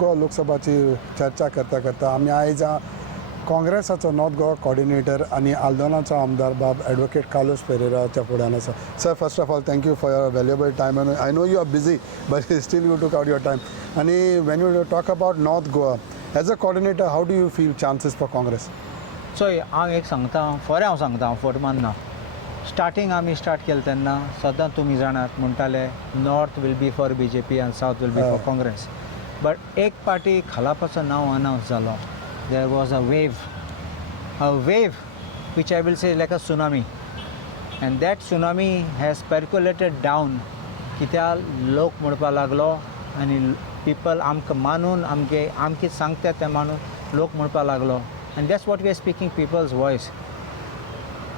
गोवा लोकसभाची चर्चा करता करता आमी आयज काँग्रेसाचो नॉर्थ गोवा कोऑर्डिनेटर आनी आल्दोनाचो आमदार बाब एडवोकेट कार्लोस पेरेराच्या फुड्यान आसा. Sir, first of all thank you for your valuable time. I know you are busy but still you took out your time. आनी when you talk about north Goa as a coordinator, how do you feel chances for Congress? चोय हांव एक सांगता, खरें हांव सांगता, हांव फट मानना. स्टार्टींग आमी स्टार्ट केलें तेन्ना सदां तुमी जाणात म्हणटाले north will be for BJP आनी south will be for Congress. But एक पार्टी खलापाचो नांव अनावन्स जालो. There was a wave which I will say like a tsunami, and that tsunami has percolated down. कित्याक लोक म्हणपाक लागलो आनी people आमकां मानून आमकां सांगता तें मानून लोक म्हणपाक लागलो. And that's what we are speaking people's voice.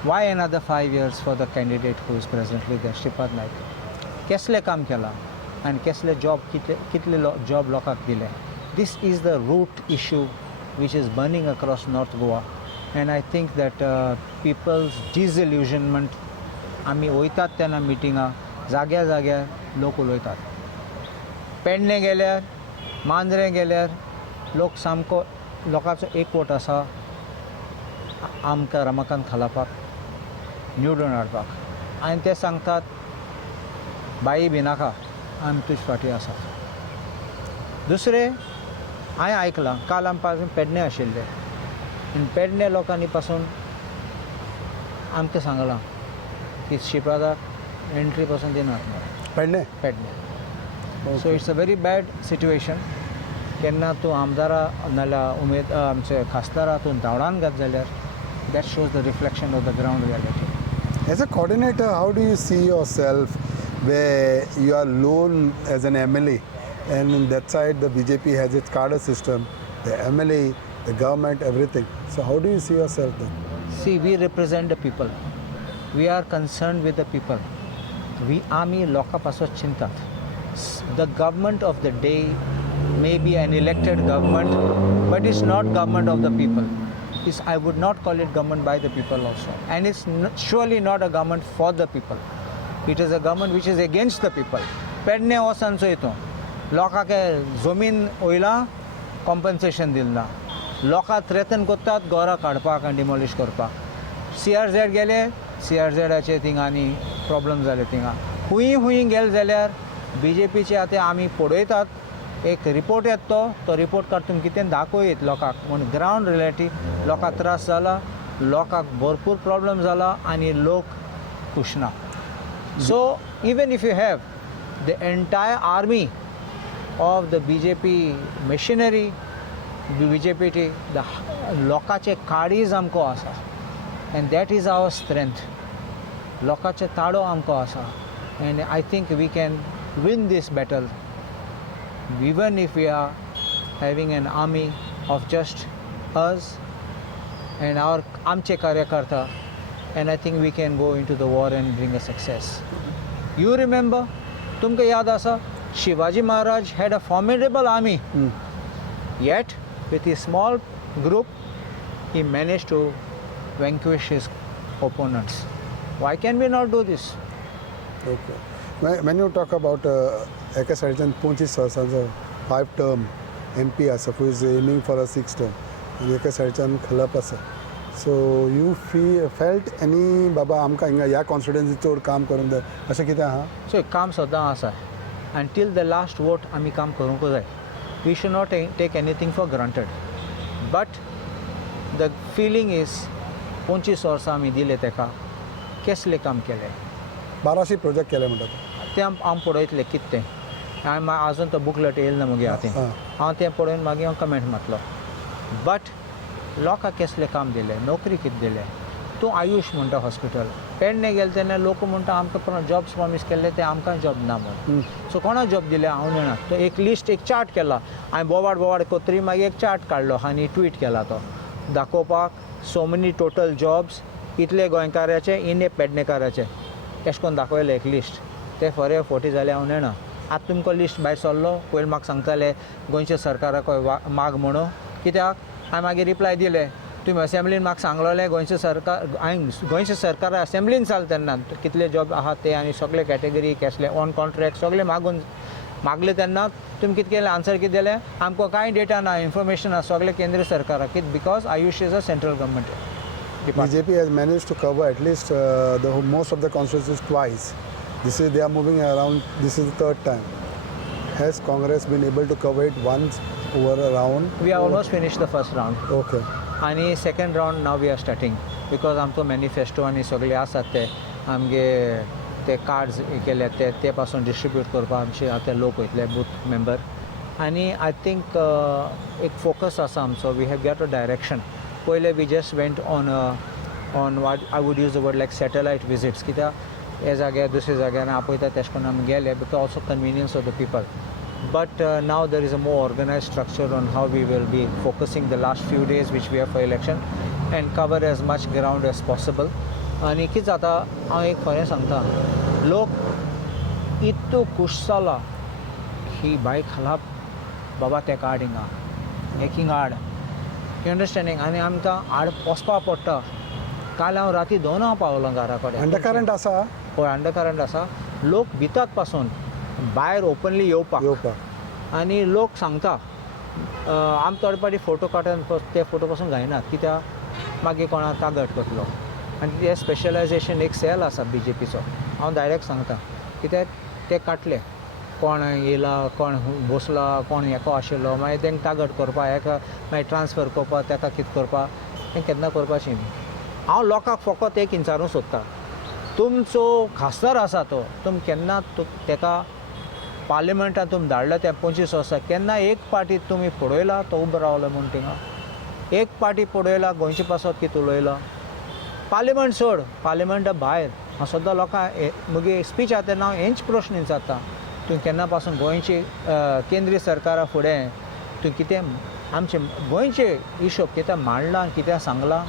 Why another 5 years for the candidate who is presently there, Shripad Naik? कसलें काम केलां आनी कसले जॉब कितले जॉब लोकांक दिले? This is the root issue which is burning across North Goa, and I think that people's disillusionment, आमी वयतात तेन्ना मिटिंगां जाग्या जाग्यार लोक उलयतात. पेडणे गेल्यार मांद्रे गेल्यार लोक सामको लोकांचो एकवट आसा आमकां रमाकांत खलापाक निवडून हाडपाक, आनी ते सांगतात बाई भिनाका आमी तुजे फाटीं आसा. दुसरें हांवें आयकलां, काल आमी पासून पेडणे आशिल्ले आनी पेडणे लोकांनी पासून आमकां सांगलां की श्रीपादाक एंट्री पासून दिनात Pedne. So it's a very bad situation. केन्ना तूं आमदारा नाल्यार आमचे खासदारा तूं धांवडावन घात जाल्यार that shows the reflection of the ground reality. As a coordinator, how do you see yourself where you are lone as an MLA, and in that side the BJP has its cadre system, the MLA, the government, everything. So how do you see yourself then? See, we represent the people. We are concerned with the people. आमी लोकां पासून चिंतात. The government of the day may be an elected government, but it's not government of the people. I would not call it government by the people also. And it's surely not a government for the people. It is a government which is against the people. Pedne वचून येतो लोकांक जमीन वयला compensation दिलना, लोकां threaten करतात घरां काडपाक आनी demolish करपाक. CRZ गेले, CRZचे थिंगांनी प्रॉब्लम जाले. थिंगा खूंय गेले जाल्यार BJPचे आतां आमी पळयतात एक रिपोर्ट येता तो रिपोर्ट काड तुमी कितें दाखयत लोकांक म्हूण ग्रावंड रियलिटी लोकांक त्रास जाला, लोकांक भरपूर प्रॉब्लम जाला आनी लोक खूश ना. So even if you have the entire army of the BJP machinery, BJP द लोकांचे काळीज आमकां आसा, and that is our strength. लोकांचे ताळो आमकां आसा, and I think we can win this battle even if we are having an army of just us and our amche karyakarta, and I think we can go into the war and bring a success. You remember, tumko yaad asa, Shivaji Maharaj had a formidable army, yet with his small group he managed to vanquish his opponents. Why can we not do this? Okay. When you talk about एका सायडीच्यान पोंची सरसांचो 5 term MP आसा, who is aiming for a 6 term, आनी एका सायडीच्यान खलप आसा. So you felt any बाबा आमकां हिंगा ह्या कॉन्स्टिट्युएन्सी चड काम करूंक जाय अशें कितें आहा? सो काम सदां आसा आनी टील द लास्ट वोट आमी काम करूंक जाय. We should not take anything for granted, but the feeling is 25 वर्सां आमी दिले तेका, कसलें काम केलें, 1200 प्रोजेक्ट केले म्हणटात तें हांव पळयतलें कितें तें. हांवें आजून तो बुकलेट येयला ना मुगे हातीन, हांव तें पळोवन मागीर हांव कमेंट मारतलो. बट लोकांक कसलें काम दिलें, नोकरी कितें दिलें. तूं आयुश म्हणटा हॉस्पिटल, पेडणे गेले तेन्ना लोक म्हणटा आमकां जॉब्स प्रॉमीस केल्ले ते आमकां जॉब ना म्हणून. सो कोणा जॉब दिले हांव जाणा. तो एक लिस्ट एक चार्ट केला हांवें बोवाड कोतरी मागीर एक चार्ट काडलो आनी ट्वीट केला तो दाखोवपाक सो मेनी टोटल जॉब्स इतले गोंयकाराचे इने पेडणेकाराचे अशें करून दाखयलें एक लिस्ट. ते फरे फोटी जाले हांव जाणा. आतां तुमकां लिस्ट भायर सरलो, पयलीं म्हाका सांगताले गोंयच्या सरकाराक माग म्हणून, कित्याक हांवें मागीर रिप्लाय दिलें तुम्ही असेंब्लीन म्हाका सांगलोलें गोंयचे सरकार, हांवें गोंयचे सरकार असेंब्लीन चल तेन्ना कितले जॉब आहात ते आनी सगळे कॅटेगरी कसले ऑन कॉन्ट्रॅक्ट सगळे मागून मागले तेन्ना तुमी कितें केलें आन्सर कितें दिलें आमकां कांय डेटा ना इन्फॉर्मेशन ना सगळें केंद्र सरकाराक कितें because Ayush is a central government department. BJP has managed to cover at least most of the constituencies twice. They are moving around. This is the third time. Has Congress been able to cover it once over a round? We have almost finished the first round. Okay. आणि second round नाव we are starting because आमचो manifesto आनी सगळे आसात ते आमगे ते cards केले ते पासून डिस्ट्रिब्यूट करपाक आमचे आतां लोक वयतले बूथ मेंबर आनी आय थिंक एक फोकस आसा आमचो we have got a direction. पयले we just went on what I would use the word like satellite visits कित्याक हे जाग्यार दुसरे जाग्यार आपयता तेश कोन्न आमी गेले because also convenience of the people. But now there is a more organized structure on how we will be focusing the last few days which we have for election and cover as much ground as possible. आनी कितें जाता हांव एक खरें सांगता लोक इतलो खूश जाला ही बायक घालप बाबा ते काड हिंगा एक हिंगा हाड यू अंडरस्टँडींग आनी आमकां हाड वचपा पडटा. काल हांव राती 2 पावलो घरा कडेन. अंडरकरंट आसा. हय अंडरकरंट आसा. लोक भितात पासून भायर ओपनली येवपाक आनी लोक सांगता आमी थोडे फावटी फोटो काडून ते फोटो पासून घायनात कित्याक मागीर कोणाक कागड करतलो आनी ते स्पेशलायजेशन एक सेल आसा BJPचो हांव डायरेक्ट सांगता कित्याक ते काडले कोण येयला कोण बसला कोण हेको आशिल्लो मागीर तेंकां कागड करपा हेका मागीर ट्रान्सफर करपा तेका कितें करपा तें केन्ना करपाचें न्ही. हांव लोकांक फकत एक विचारूंक सोदता तुमचो खासदार आसा तो तुमी केन्ना तेका पार्लिमेंटान तुमी धाडला त्या 25 वर्सां केन्ना एक पार्टी तुमी पळयला तो उबो रावलो म्हूण थिंगा एक पार्टी पळयला गोंयचे पासत कितें उलयला पार्लिमेंट सोड पार्लिमेंटा भायर हांव सद्दां लोकांक म्हगे स्पीच आसा तेन्ना हांव हेंच प्रश्न विचारता तुवें केन्ना पासून गोंयचे केंद्रीय सरकारा फुडें तुवें कितें आमचे गोंयचे हिशोब कितें मांडला कितें सांगलां.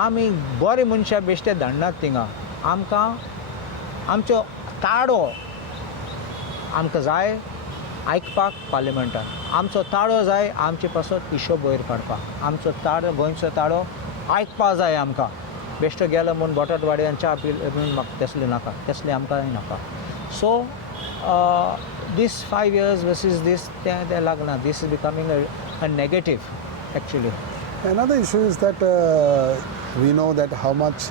आमी बरे मनशां बेश्टे धाडनात थिंगा आमकां आमचो ताळो आमकां जाय आयकपाक पार्लिमेंटान आमचो ताळो जाय आमचे पासत हिशोब वयर काडपाक आमचो ताळो गोंयचो ताळो आयकपा जाय आमकां बेश्टो गेलो म्हूण बोटाट वाड्यान च्या पिवन म्हाका तसलें नाका तसलें आमकां नाका. So this 5 years versus this तें लागना this is becoming a negative actually. Another issue is that we know that how much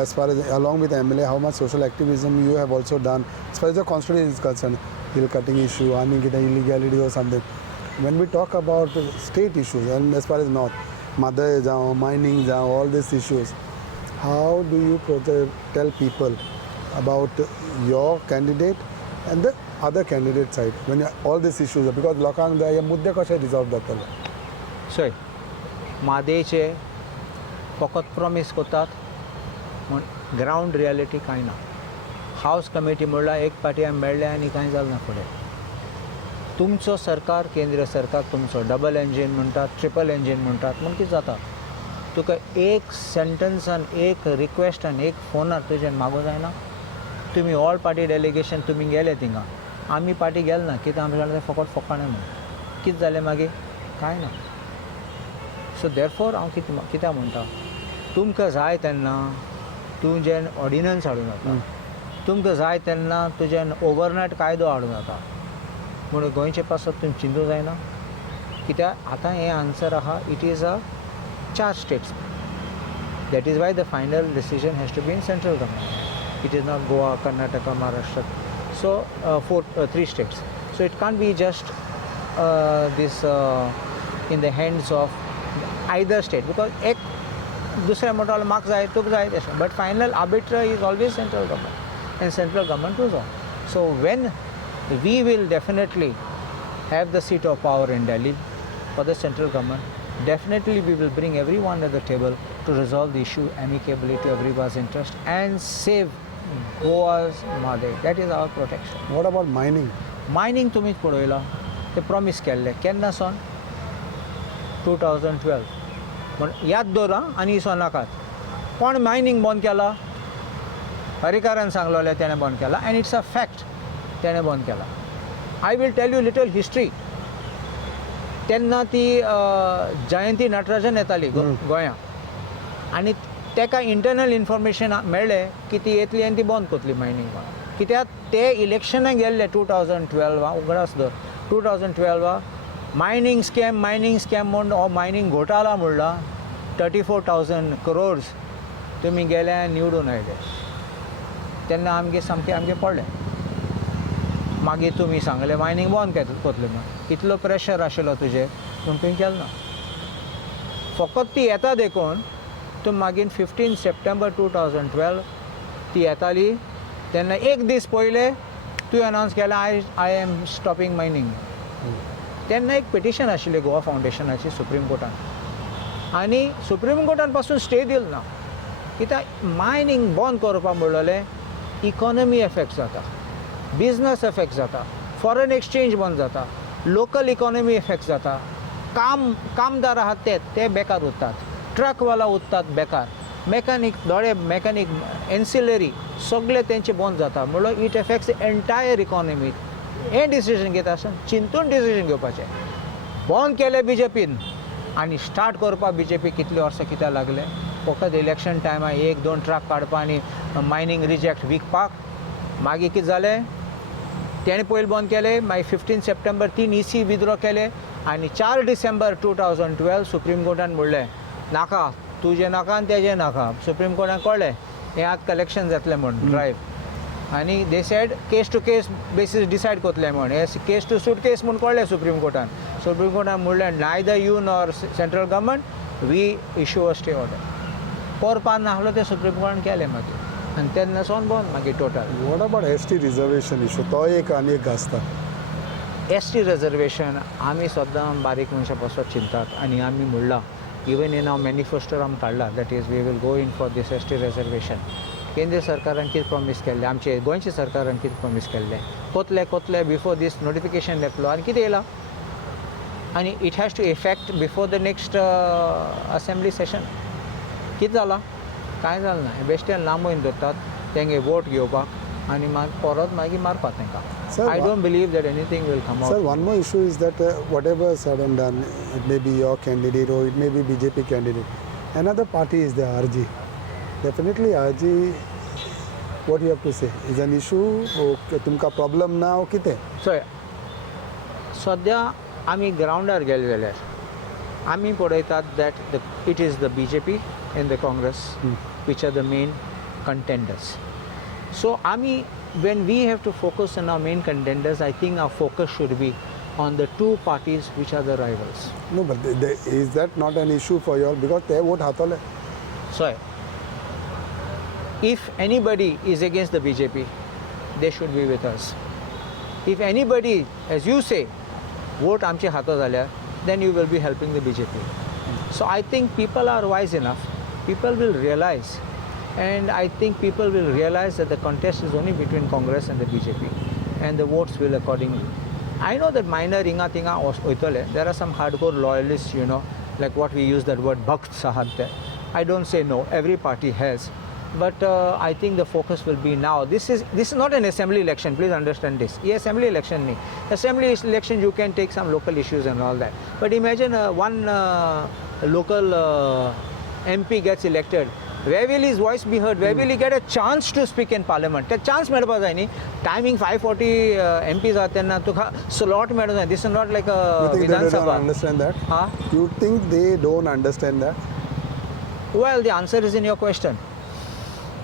as far as along with MLA how much social activism you have also done as far as the constituency is concerned, hill cutting issue, earning illegality or something. When we talk about state issues and as far as north mother mining all these issues, how do you tell people about your candidate and the other candidate side when all these issues because लोकांक हे मुद्दे कशे resolve जातले. सय मादेचे फकत promise करतात म्हूण ground reality कांय ना. हावस कमिटी म्हणल्यार एक पाटी आमी मेळ्ळे आनी कांय जालें ना फुडें. तुमचो सरकार केंद्र सरकार तुमचो डबल इंजीन म्हणटात ट्रिपल इंजीन म्हणटात म्हूण कितें जाता तुका एक सेंटन्सान एक रिक्वेस्टान एक फोनार तुजें मागूं जायना. तुमी ऑल पार्टी डेलिगेशन तुमी गेले थिंगा आमी पार्टी गेले ना कित्याक आमी जाणा तें फकत फकाणें म्हूण कितें जालें मागीर कांय ना. सो देरफोर हांव कित्याक म्हणटा तुमकां जाय तेन्ना तुजें ऑर्डिनन्स हाडूं जाता तुमकां जाय तेन्ना तुजें ओवरनायट कायदो हाडूं जाता म्हणून गोंयचे पासत तुमी चिंतूं जायना कित्याक आतां हें आन्सर आहा it is a 4 states. That is why the final decision has to be in central government. It is not Goa, Karnataka, Maharashtra. So 3 states. So it can't be just this in the hands of either state because एक दुसऱ्या म्हणटा म्हाका जाय तुका जाय तशें but final arbiter is always central government and central government was on. So when we will definitely have the seat of power in Delhi for the central government, definitely we will bring everyone at the table to resolve the issue amicably to everyone's interest and save Goa's mother. That is our protection. What about mining? Mining तुमीच पळयला ते promise केल्ले केन्ना सावन 2012 म्हण याद दवरा आनी इसो नाकात. कोण मायनींग बंद केला हरिकारान सांगलोले तेणें बंद केला एंड इट्स अ फॅक्ट तेणें बंद केला. I will tell you little history. तेन्ना ती जयंती नटराजन येताली गोंयांत आनी तेका इंटरनल इन्फॉर्मेशन मेळ्ळें की ती येतली आनी ती बंद करतली मायनींग. कित्याक ते इलेक्शनाक गेल्ले 2012 उगडास धर 2012 मायनींग स्कॅम म्हूण हो मायनींग घोटाळा म्हणला 34,000 crores तुमी गेले आनी निवडून आयले तेन्ना आमगे सामकें आमगे पडलें मागीर तुमी सांगलें मायनींग बंद कोतलें म्हूण इतलो प्रेशर आशिल्लो तुजेर पूण तुवें केलें ना फकत ती येता देखून तूं मागीर 15 सप्टेंबर 2012 ती येताली तेन्ना एक दीस पयले तुवें अनावन्स केलें आय एम स्टॉपींग मायनींग तेन्ना एक पिटिशन आशिल्लें गोवा फावंडेशनाची सुप्रीम कोर्टान आनी सुप्रीम कोर्टान पासून स्टे दिलो ना कित्याक मायनींग बंद करपाक म्हणलें इकॉनॉमी एफेक्ट जाता बिजनस एफेक्ट जाता फॉरेन एक्सचेंज बंद जाता लोकल इकॉनॉमी एफेक्ट जाता कामदार आहात ते बेकार उरतात ट्रकवाला उरतात बेकार मेकॅनीक थोडे मेकॅनीक एन्सिलरी सगळे तेंचे बंद जाता म्हणल्यार इट एफेक्ट्स एंटायर इकॉनॉमी हें डिसिजन घेता आसतना चिंतून डिसिजन घेवपाचें बंद केलें बीजेपीन आनी स्टार्ट करपाक बीजेपी कितले वर्सां कित्याक लागले फकत इलेक्शन टायमार 1-2 ट्रक काडपा आनी मायनींग रिजेक्ट विकपाक मागीर कितें जालें तेणें पयलीं बंद केलें मागीर 15 सप्टेंबर 3 EC विथड्रॉ केलें आनी 4 डिसेंबर 2012 सुप्रीम कोर्टान म्हणलें नाका तुजें नाका आनी तेजें नाका सुप्रीम कोर्टान कळ्ळें हें आतां कलेक्शन जातलें म्हूण ड्रायव्ह आनी they said case to case basis decide कोतलें म्हूण हे केस टू सूट केस म्हूण कळ्ळें सुप्रीम कोर्टान म्हणलें neither you nor central government we issue a stay order करपा नासलो तें सुप्रीम कोर्टान केलें मागीर आनी तेन्ना सोन बंद मागीर total what about ST reservation issue तो एक आनी एक घासता ST रिजर्वेशन आमी सद्दां बारीक मनशां पासून चिंतात आनी आमी म्हणलां इवन इन आवर मॅनिफेस्टोर आमी काडला that is we will go in for this ST reservation केंद्र सरकारान कितें प्रॉमीस केल्लें आमचे गोंयच्या सरकारान कितें प्रॉमीस केल्लें कोतले बिफोर दीस नोटिफिकेशन येतलो आनी कितें येयलां आनी it has to effect before the next assembly session कितें जालां कांय जालें ना बेश्टेन लांबून दवरतात तेंगे वोट घेवपाक आनी परत मागीर मारपाक तांकां I don't believe that anything will come out Sir, one more issue is that whatever said and done, it may be your candidate or it may be BJP candidate. Another party is the RG. Definitely RG, what you have to say, is an issue or तुमकां problem ना or कितें? So सद्या आमी ग्रावंडार गेले जाल्यार आमी पळयतात that it is the BJP and the Congress which are the main contenders. So when we have to focus on our main contenders, I think our focus should be on the two parties which are the rivals. No, but is that not an issue for you all because they vote hatole? So if anybody is against the BJP, they should be with us. If anybody, as you say, vote amche hato zalyar, then you will be helping the BJP. So I think people are wise enough. People will realize, and I think people will realize that the contest is only between Congress and the BJP, and the votes will accordingly. I know that minor inga tinga oitole. There are some hardcore loyalists, like what we use that word bhakt sahat. I don't say no. Every party has, but I think the focus will be now. This is not an assembly election. Please understand this. Ye assembly election nahi. Assembly election you can take some local issues and all that. But imagine one local MP gets elected. Where will his voice be heard? Where will he get a chance to speak in parliament? The chance मेळपाक जाय न्ही. Timing 5:40 MPs आहात तेन्ना तुका slot मेळूं जाय. This is not like a You think Vidhan they don't Sabha. understand that? Huh? You think they don't understand that? Well, the answer is in your question.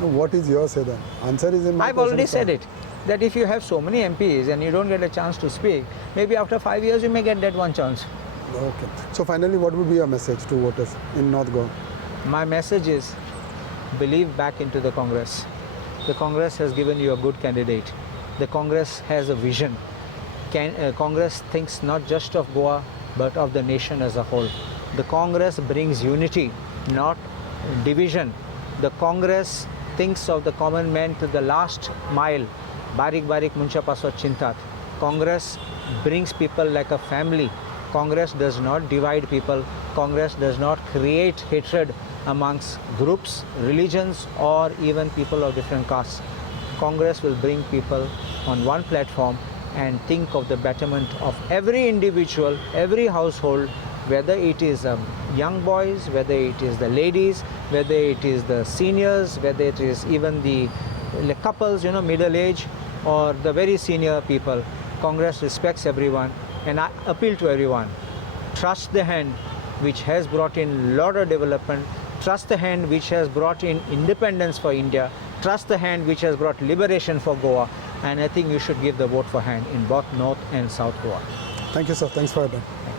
No, what is your say then? Answer is in my I've question, already sir. said it. That if you have so many MPs and you don't get a chance to speak, maybe after 5 years you may get that one chance. Okay. So finally, what would be your message to voters in North Goa? My message is believe back into the Congress. The Congress has given you a good candidate. The Congress has a vision. Congress thinks not just of Goa but of the nation as a whole. The Congress brings unity, not division. The Congress thinks of the common man to the last mile. Barik muncha pasot chintat. Congress brings people like a family. Congress does not divide people. Congress does not create hatred amongst groups, religions, or even people of different castes. Congress will bring people on one platform and think of the betterment of every individual, every household, whether it is young boys, whether it is the ladies, whether it is the seniors, whether it is even the couples, middle age. or the very senior people, Congress respects everyone, and I appeal to everyone, trust the hand which has brought in lot of development, trust the hand which has brought in independence for India, trust the hand which has brought liberation for Goa, and I think you should give the vote for hand in both North and South Goa. Thank you, sir. Thanks for your time.